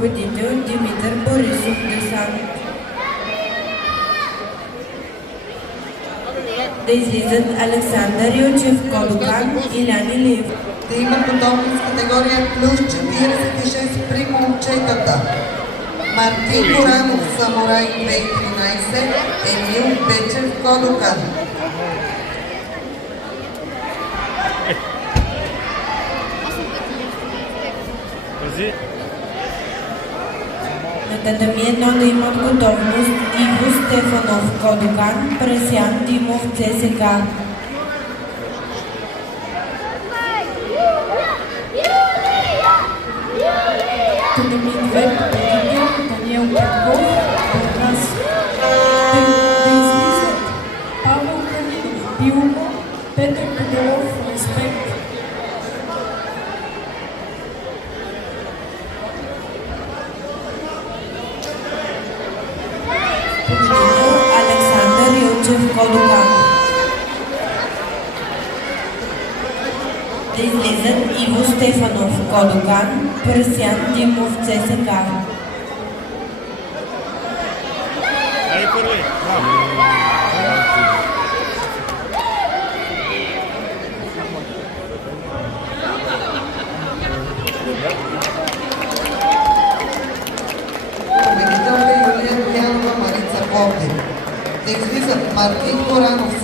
ръководител Димитър Борисов Десант. Да излизат Александър Йочев Кодокан и Ляни Лев. Да има готовност категория плюс 46 при момчетата. Мартин Коранов Самурай 2013, Емил Печев Кодокан. На татами едно да имат готовност Иво Стефанов Кодокан, Пресян Димов ЦСК. Татами 2 победител Даниел Петков, Бургас. Да излизат Павел Калинов, Било, Петър Педелов, Респект. Победител Александър Йочев Кодокан. Да излизат Иво Стефанов Кодокан, Пресян Димов ЦСК. Победителка Юлия Янова Марица Пловдив. Да излизат Мартин Коранов